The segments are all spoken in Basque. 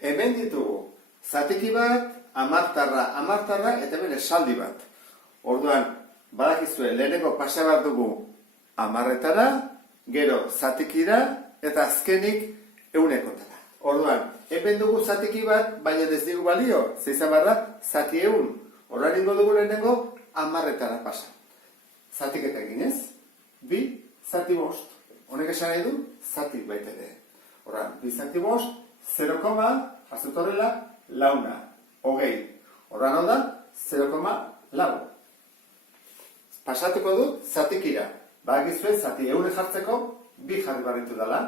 Hemen ditugu, zatiki bat, amartarra, eta hemen esaldi bat. Orduan, badakizue, lehenengo pasa bat dugu amarretara, gero zatikira, eta azkenik eunekotara. Orduan, hemen dugu zatiki bat, baina ez digu balio, zeizan barra, zati eun. Orduan ingo dugu lehenengo amarretara pasa. Zatiketa eginez, bi zati bost. Honek esan nahi du, zati baita ere. Orduan, bi zati bost, 0, jazutorrela, launa, hogei. Orduan hau da, 0,lau. Pasatuko dut, zatikira. Badakizue, zati eune jartzeko, bi jarri barritu dela.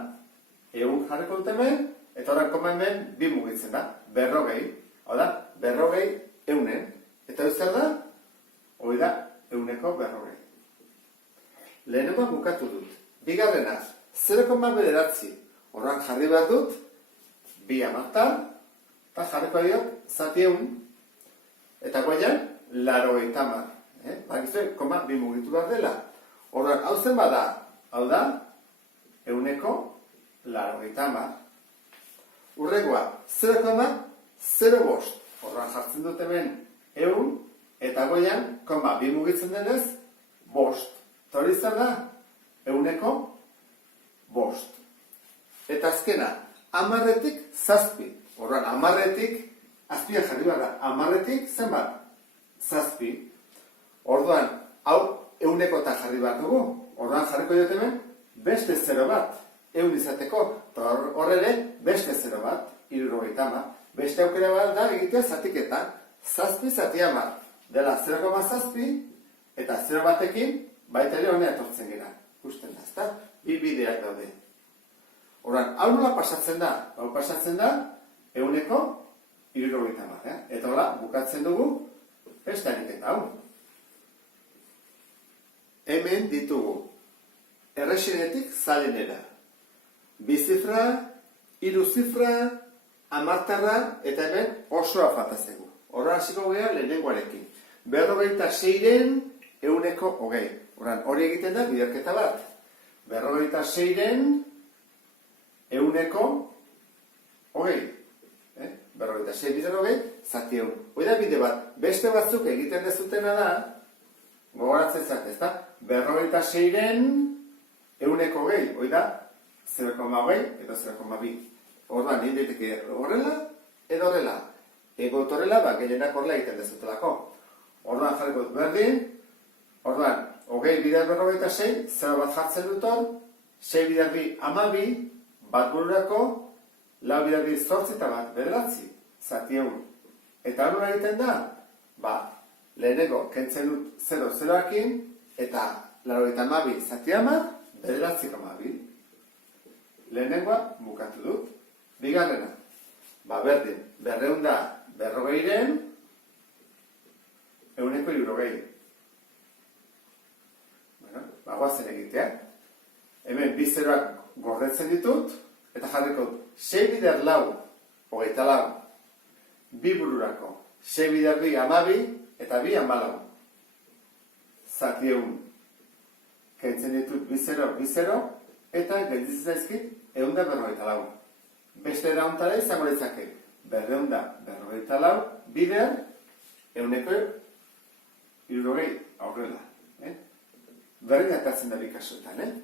Eun jarriko dut hemen, eta horren koma hemen, bi mugitzen da. Berrogei. Hau da, berrogei eunen. Eta zer da? Hoi da, euneko berrogei. Lehenengoa bukatu dut. Bigarrena, 0,9. Horran jarri behar dut, bi amartar, eta jarriko diot, zati eun, eta goian, 80. Bakizue, koma, bi mugitu behar dela. Horran, hau zen bada, hau da, euneko 80. Urregoa, 0,05. Horran jartzen dut hemen, eun, eta goian, koma, bi mugitzen denez, bost. Hori zer da, euneko bost. Eta azkena, amarretik zazpi. Horran, amarretik, azpian jarri behar da, amarretik zenbat? Zazpi. Orduan, hau eunekota jarri behar dugu. Orduan jarriko dut hemen, beste 0 bat. Eun izateko, eta horre beste 0 bat, 70. Beste aukera bat da egitea zatiketa. Zazpi zati amar. Dela 0,7 eta 0 batekin, baita ere honea etortzen gira. Gusten da, ezta? Bi bideak daude. Orduan, hau nola pasatzen da? Hau pasatzen da, euneko 70. Eta hola, bukatzen dugu, beste ariketa hau. Hemen ditugu, errexinetik zalenera. Bi zifra, hiru zifra, amartarra, eta hemen osoa falta zaigu. Horra hasiko gea lehenengoarekin. 46-ren euneko hogei. Hori egiten da biderketa bat. 46-ren euneko hogei. 46 bider hogei, zati eun. Hoi da bide bat, beste batzuk egiten dezutena da, gogoratzen zat, ez da? 46-ren euneko hogei. Hoi da, 0,hogei eta 0,2. Orduan, nindeteke horrela edo horrela. Ego horrela, gehienak horrela egiten dezutelako. Orduan jarriko dut berdin, orduan, hogei bider 46, 0 bat jartzen dut hor, 6 bider bi 12, bat bururako, lau bider bi 8 eta bat bederatzi, zati egun. Eta hori egiten da, lehenengo kentzen dut 0-0-akin, eta 82 zati hamar, bederatzi 2. Lehenengoa bukatu dut. Bigarrena, berdin, 240-ren, euneko 60. Guazen egitea. Hemen bi zeroak gordetzen ditut, eta jarriko 6 bider lau, 24. Bi bururako, 6 bider bi 12, eta bi 14. Zati egun. Kentzen ditut bi zero, eta gelditzen zaizkit, 144. Beste erauntara izango litzake, 244 bider, euneko 60 aurrela. Berdin atatzen da bikasuetan,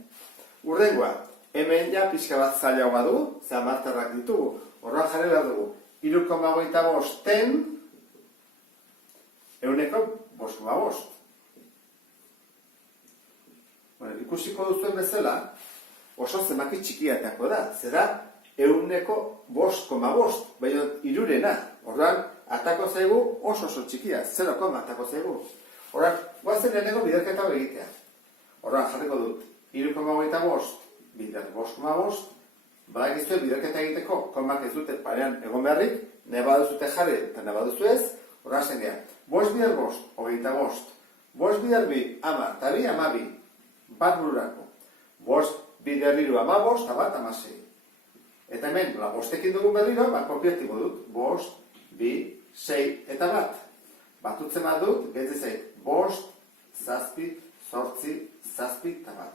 Urrengoa, hemen ja pixka bat zailagoa du, ze amartarrak ditugu. Horra jarri behar dugu, 3,25-en euneko 5,5. Ikusiko duzuen bezala, oso zemaki txikiatako da. Zera, euneko 5,5, baina irurena. Horran, atako zaigu oso txikia, 0, atako zaigu. Horran, guazen lehenengo biderketa hori egitea. Horran, jarriko dut, 3,25, bider 5,5, badakizue biderketa egiteko, komak ez dute parean egon beharrik, nahi baduzute jarri eta nahi baduzu ez, horra zen geha, 5 bider 5, 25, 5 bider 2, 10, eta 2, 12, bat bururako, 5 bider 2, 15, eta bat 16. Eta hemen, bostekin dugun berriro, kopiatibo dut, 5, 2, 6, eta bat. Batutzen bat dut, gehitze zait, 5, 7, 8, 7, eta bat.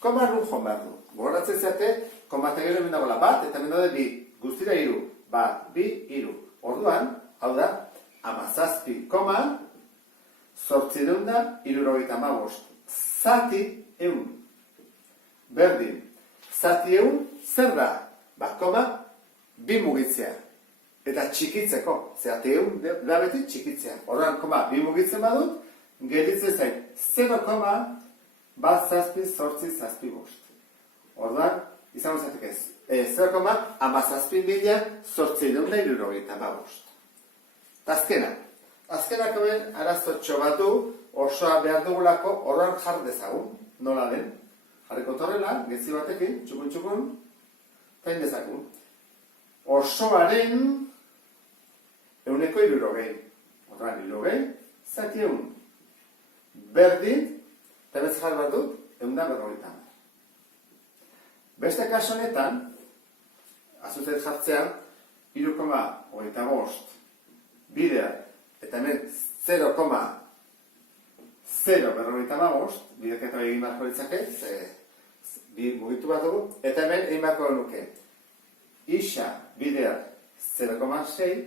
Koma nun joan behar du. Gogoratzen zate, koma eta gero hemen dagoela bat, eta hemen daude bi. Guztira 3. bat, bi, hiru. Orduan, hau da, 17,875. Zati ehun. Berdin. Zati ehun zer da? Bat koma, bi mugitzea. Eta txikitzeko. Zati ehun da beti txikitzea. Orduan, koma, bi mugitzen badut, gelditzen zait 0,177. Orduan, izango zatek ez. 0,1775. Azkenak hemen arazotxo bat du, osoa behar dugulako, orduan jar dezagun. Nola den? Jarriko torrela, gezi batekin, txukun, eta indezagun. Osoaren 160. Orduan, 60, zati ehun. Berdin, eta bezjar bat dut, 150. Beste kaso honetan, azuzet jartzean, 3,25 bidea, eta hemen 0,055, bideketa egin barko ditzake, bi mugitu bat dugu, eta hemen egin barko nuke. Isa bidea 0,6,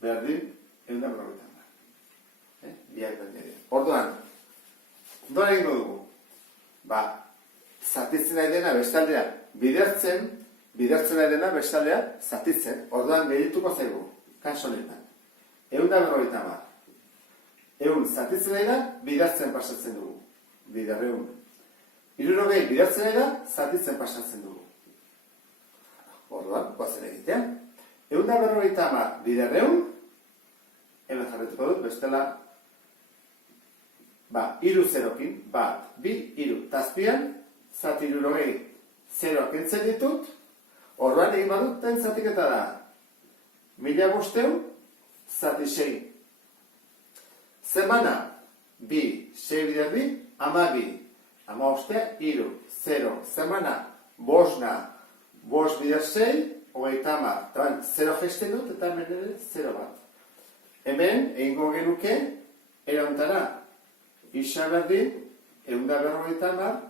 berdin, 150. Biak berdin. Orduan, nola egingo dugu? Zatitzen nahi dena bestaldea bidertzen nahi dena bestaldea zatitzen. Orduan gehituko zaigu, kaso honetan. 150. Ehun zatitzen nahi da, bidertzen pasatzen dugu. Biderreun. 60 bidertzen nahi da, zatitzen pasatzen dugu. Orduan, goazen egitea. 150 biderreun, hemen jarretuko dut, bestela, hiru zerokin, bat, bi, hiru, tazpian, zati 60 zeroak entzen ditut, orduan egin badut, ten zatiketa da. 1500, zati 6. Zemana, bi, 6 bider bi, 12. 15, hiru, 0. Zemana, bosna, bost bider 6, 30. Taban, 0 gesten dut, eta hemen ere 0 bat. Hemen, egingo genuke, erauntara, isa berdin, 150,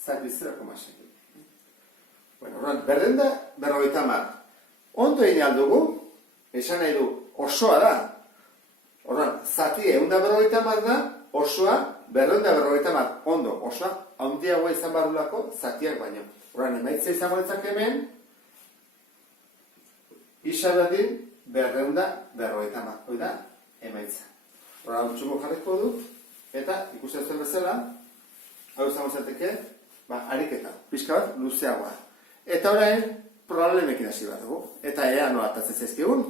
zati 0,6. Bueno, berdin da, 50. Ondo egin aldugu, esan nahi du, osoa da. Orduan, zati 150 da, osoa 250. Ondo, osoa, handiagoa izan barulako zatiak baino. Orduan, emaitza izango ditzak hemen, isa berdin, 250. Hoi da, emaitza. Orduan, txuko jarriko dut, eta ikusten zuen bezala, hau izango zateke, ariketa, pixka bat, luzeagoa. Eta orain, probablemekin hasi bat dugu. Eta ea nola atatzen zaizkigun.